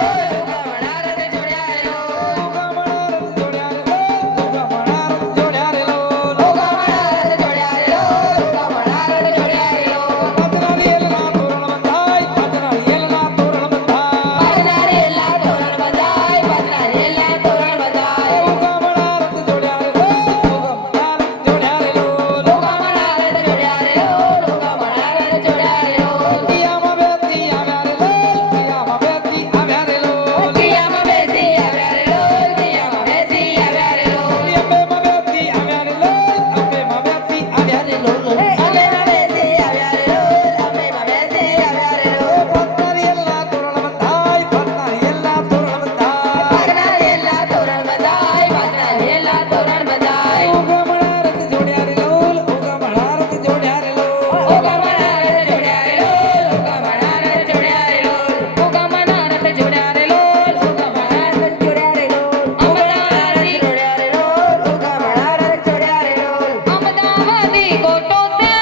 Yeah.